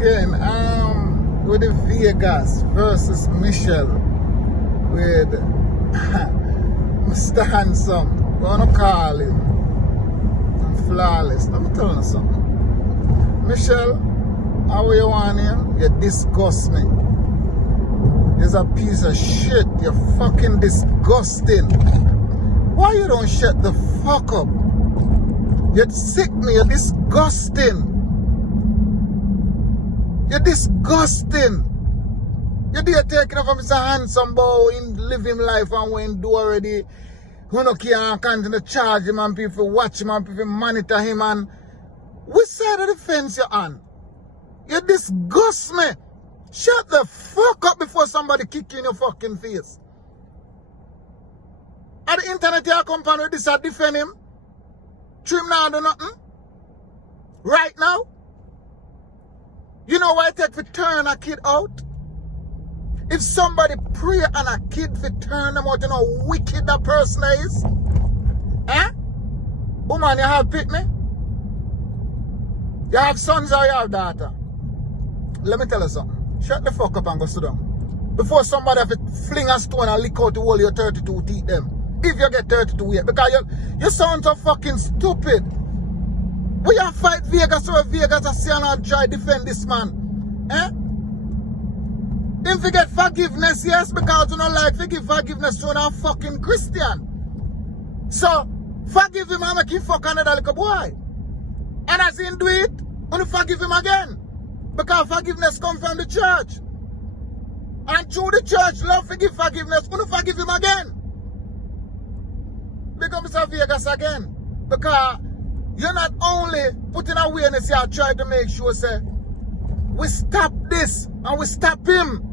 again. With the Vegas versus Michelle with Mr. Handsome. We're gonna call him Flawless. Let me tell you something. Michelle, how you want him? You disgust me. You're a piece of shit. You're fucking disgusting. Why you don't shut the fuck up? You're sick me. You're disgusting. You're disgusting. You dare taking off Mr. Handsome boy in live him life and when do already. Who no care and continue to charge him and people watch him and people monitor him and which side of the fence you're on? You disgust me. Shut the fuck up before somebody kick you in your fucking face. At the internet you come on with this and defend him. Trim now do nothing. Right now. You know why it take to turn a kid out? If somebody pray and a kid for turn them out, you know how wicked that person is? Eh? Woman, you have picked me? You have sons or you have daughter? Let me tell you something. Shut the fuck up and go sit down. Before somebody have to fling a stone and lick out the whole your 32 teeth them. If you get 32 yet. Because you sound so fucking stupid. We have fight Vegas or Vegas I see and I'll try to defend this man. Eh? If you get forgiveness, yes, because you don't like to give forgiveness to a fucking Christian. So, forgive him and make him fuck another little boy. And as he do it, you forgive him again. Because forgiveness comes from the church. And through the church, love to give forgiveness, you forgive him again. Become Mr. Vegas again. Because you're not only putting awareness here, trying to make sure, say, we stop this and we stop him.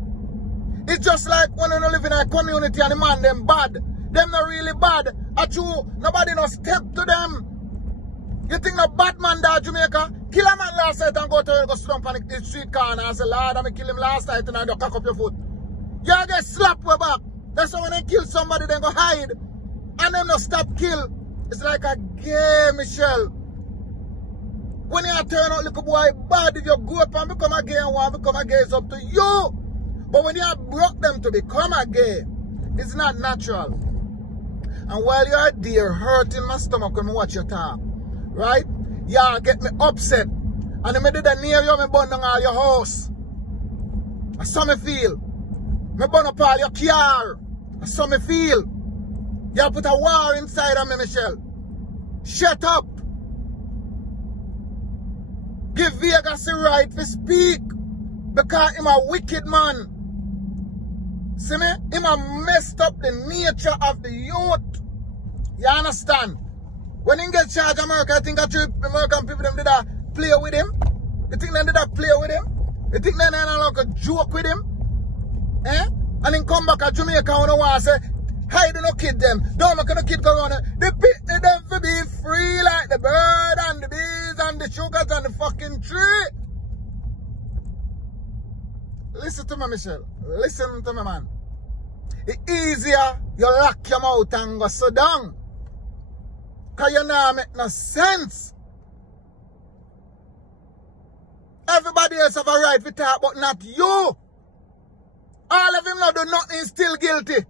It's just like when you live in a community and the man them bad. Them not really bad. At you, nobody no step to them. You think no bad man that Jamaica? Kill a man last night and go slump on the street corner and say, Lord, I kill him last night and I just cock up your foot. You get slapped way back. That's why when they kill somebody, they go hide. And them no stop kill. It's like a game, Michelle. When you turn out little boy bad, if you go up and become a gay and want to become a gay, it's up to you. But when you have brought them to become a gay, it's not natural. And while you're there hurting my stomach when I watch your talk, right? You get me upset. And I did that near you, I burn down all your house. That's how I feel. I burn up all your car. That's how I feel. You put a war inside of me, Michelle. Shut up. Give Vegas the right to speak. Because I'm a wicked man. See me? Him a messed up the nature of the youth. You understand? When he get charged America, I think American people them did that play with him. You think they did that play with him? You think they did like a joke with him? Eh? And then come back to Jamaica and want to say, hide no kid them. Don't make no kid go around. They pick them to be free like the bird and the bees and the sugars and the fucking tree. Listen to me, Michelle. Listen to me, man. It's easier you lock your mouth and go sit down. Because you now make no sense. Everybody else have a right to talk, but not you. All of them not do nothing, still guilty.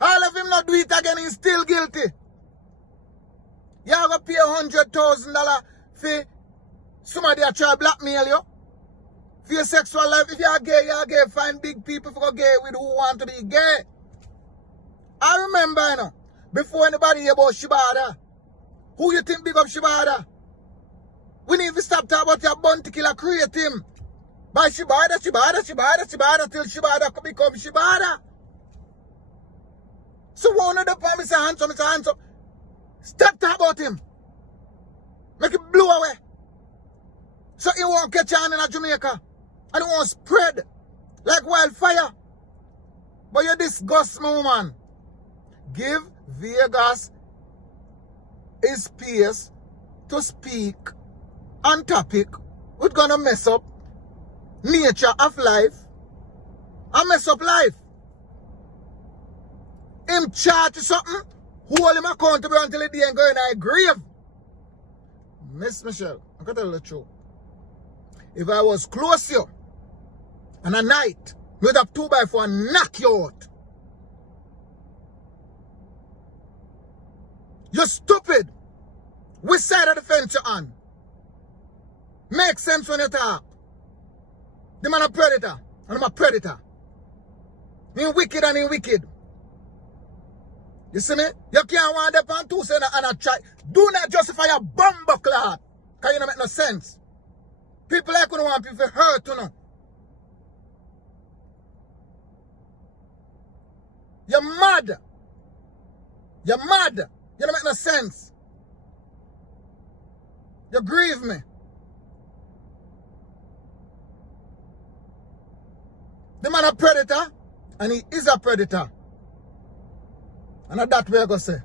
All of them not do it again, he's still guilty. You have to pay $100,000 for somebody that try to blackmail you. For your sexual life, if you are gay, find big people for gay with who want to be gay. I remember, you know, before anybody hear about Shibada, who you think big up Shibada? We need to stop talking about your bounty killer, create him. By Shibada till Shibada could become Shibada. So one of the Mr. Handsome, stop talking about him. Make it blow away. So he won't catch on in Jamaica. And it won't spread like wildfire. But you disgust me, woman. Give Vegas his space to speak on topic which gonna mess up nature of life and mess up life. Him charge something, hold him accountable until the day ain't going in a grave. Miss Michelle, I'm gonna tell you the truth. If I was close to you, and a night, with a 2x4 and knock you out. You're stupid. Which side of the fence you're on? Makes sense when you talk. The man a predator, and I'm a predator. He wicked and he wicked. You see me? You can't want them on two sides and a try. Do not justify your bumper cloth. Because you don't make no sense. People like you don't want people to hurt, you know. You're mad. You're mad. You don't make no sense. You grieve me. The man a predator, and he is a predator. And that's what we're going to say.